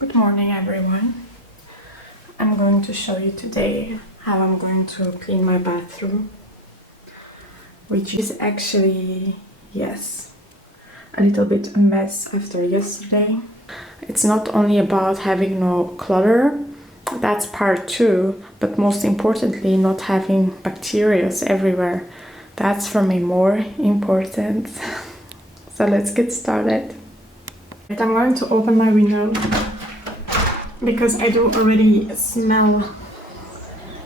Good morning, everyone. I'm going to show you today how I'm going to clean my bathroom, which is actually, yes, a little bit a mess after yesterday. It's not only about having no clutter, that's part two, but most importantly, not having bacteria everywhere. That's for me more important. So let's get started. I'm going to open my window because I do already smell,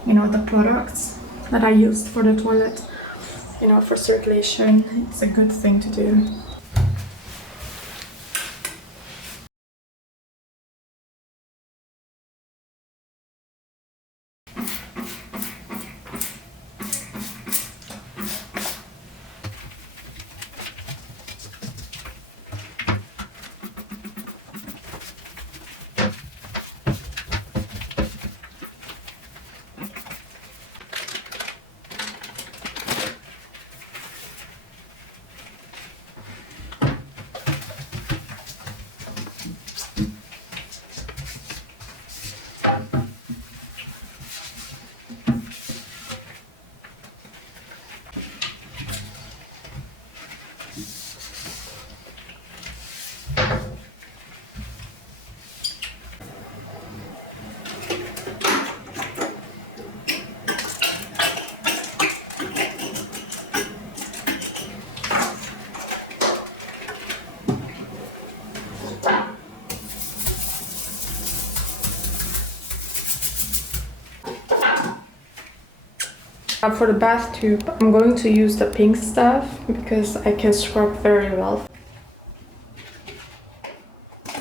the products that I used for the toilet, for circulation. It's a good thing to do. For the bath tube, I'm going to use the pink stuff because I can scrub very well. It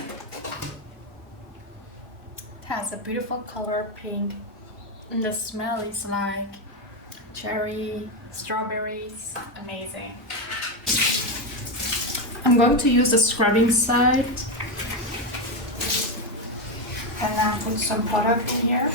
has a beautiful color, pink, and the smell is like cherry, strawberries, amazing. I'm going to use the scrubbing side and now put some product in here.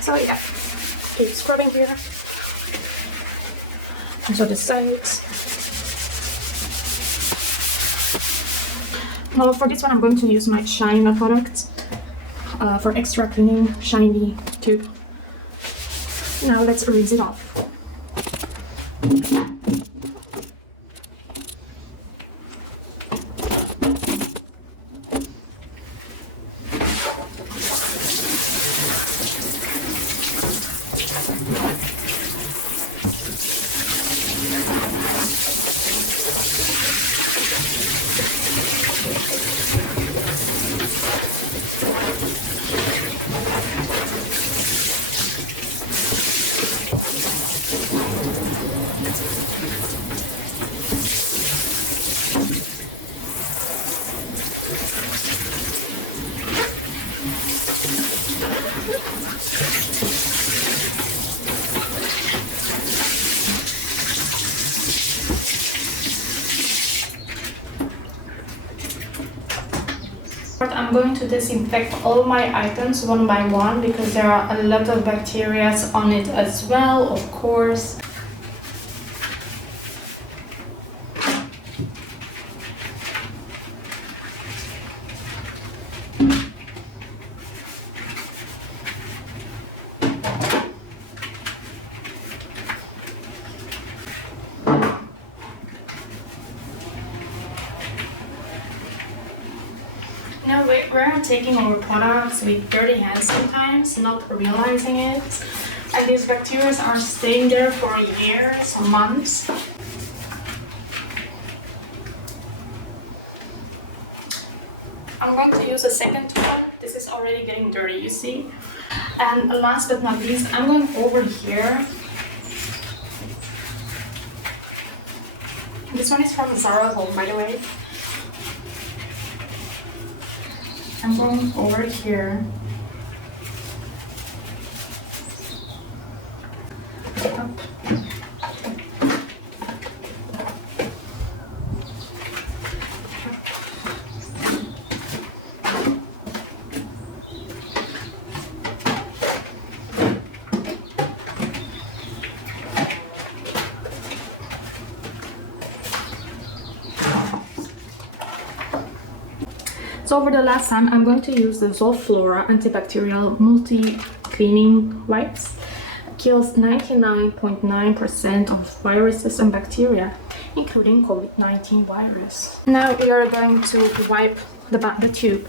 So yeah, keep scrubbing here. Also the sides. Well, for this one I'm going to use my Shine product for extra cleaning, shiny tube. Now let's rinse it off. I'm going to disinfect all my items one by one because there are a lot of bacteria on it as well, of course. Now we're taking our products with dirty hands sometimes, not realizing it. And these bacteria are staying there for years, months. I'm going to use a second one. this is already getting dirty, you see. And last but not least, I'm going over here. This one is from Zara Home, by the way. I'm going over here. Up. So for the last time, I'm going to use the Zoflora antibacterial multi-cleaning wipes. Kills 99.9% of viruses and bacteria, including COVID-19 virus. Now we are going to wipe the tube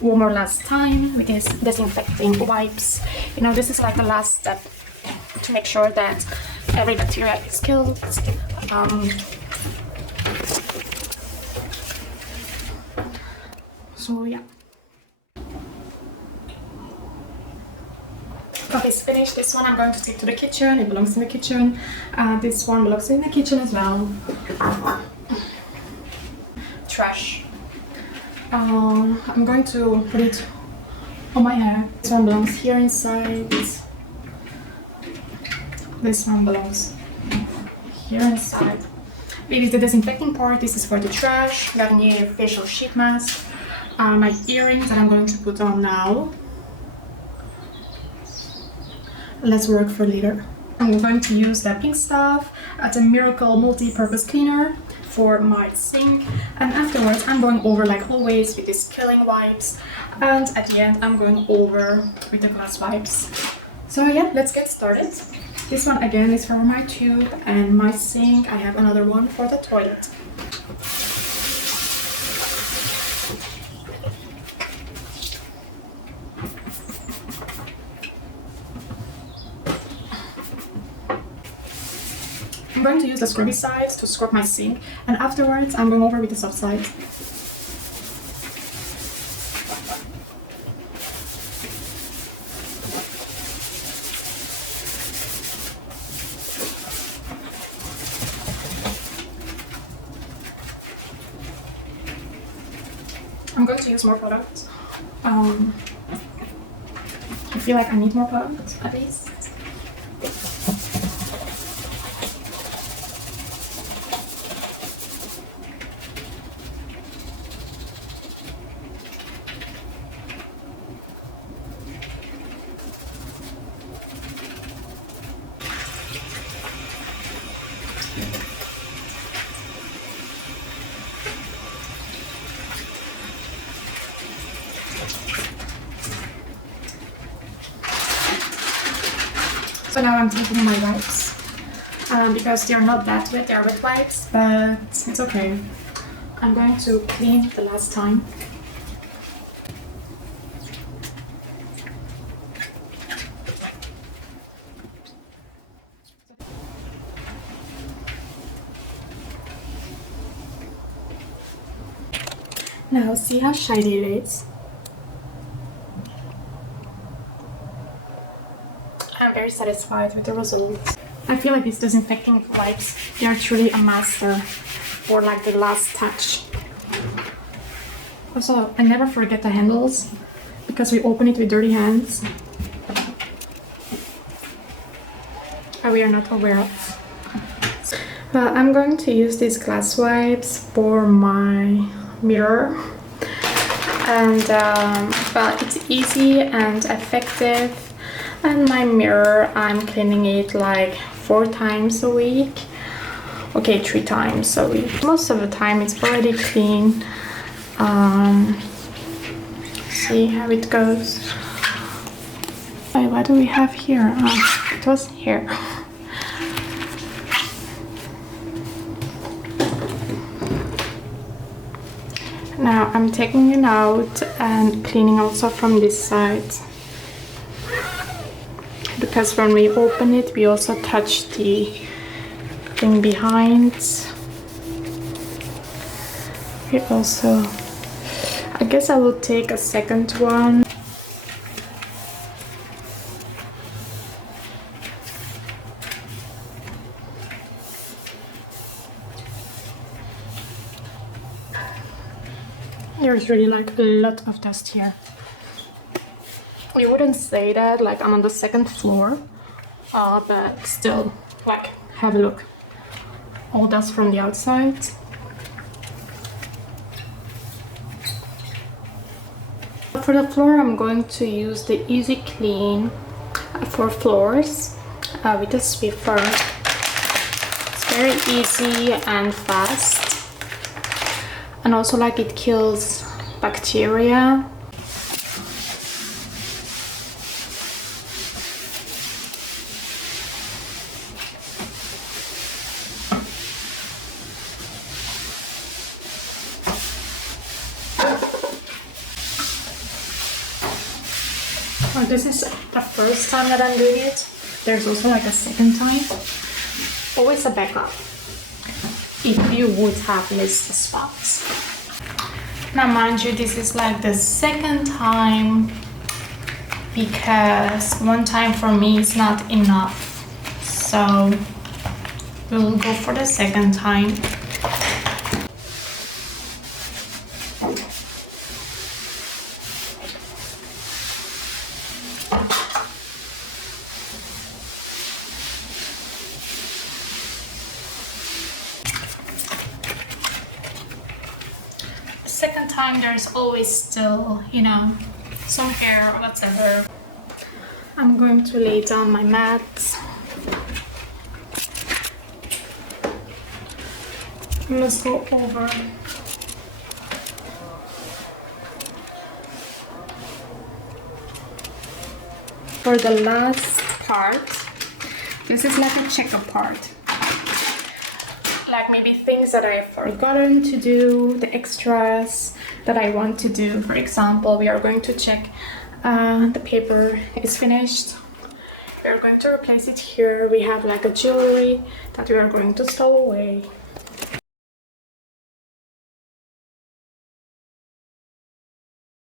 one more last time with this disinfecting wipes. You know, this is like the last step to make sure that every bacteria is killed. So yeah. Okay, it's finished. This one I'm going to take to the kitchen. It belongs in the kitchen. This one belongs in the kitchen as well. Trash. I'm going to put it on my hair. This one belongs here inside. This one belongs here inside. It is the disinfecting part. This is for the trash. Garnier facial sheet mask. My earrings that I'm going to put on now. Let's work for later. I'm going to use the pink stuff at the Miracle multi-purpose cleaner for my sink, and afterwards I'm going over like always with these killing wipes, and at the end I'm going over with the glass wipes. So yeah, let's get started. This one again is for my tube and my sink. I have another one for the toilet. I'm going to use the scrubby sides to scrub my sink, and afterwards I'm going over with the soft side. I'm going to use more products. I feel like I need more products at least. So now I'm taking my wipes because they're not that wet, they're wet wipes, but it's okay. I'm going to clean the last time. Now see how shiny it is. I'm very satisfied with the results. I feel like these disinfecting wipes, they are truly a master for like the last touch. Also, I never forget the handles because we open it with dirty hands. We are not aware of. I'm going to use these glass wipes for my mirror, and well, it's easy and effective. And my mirror, I'm cleaning it like 4 times a week. Okay, 3 times a week. Most of the time it's already clean. See how it goes. Wait, what do we have here? Oh, it was here. Now I'm taking it out and cleaning also from this side, because when we open it we also touch the thing behind. We also, I guess I will take a second one. There's really like a lot of dust here. You wouldn't say that, like I'm on the second floor, but still, like, have a look. All dust from the outside. For the floor, I'm going to use the Easy Clean for floors with the Swiffer. It's very easy and fast, and also like it kills bacteria. This is the first time that I'm doing it. There's also like a second time. Always a backup if you would have missed the spots. Now mind you, this is like the second time because one time for me is not enough. So we'll go for the second time. Second time there's always still, you know, some hair or whatever. I'm going to lay down my mats. Let's go over for the last part. This is like a checkup part. Like maybe things that I've forgotten to do, the extras that I want to do. For example, we are going to check the paper is finished. We are going to replace it here. We have like a jewelry that we are going to stow away.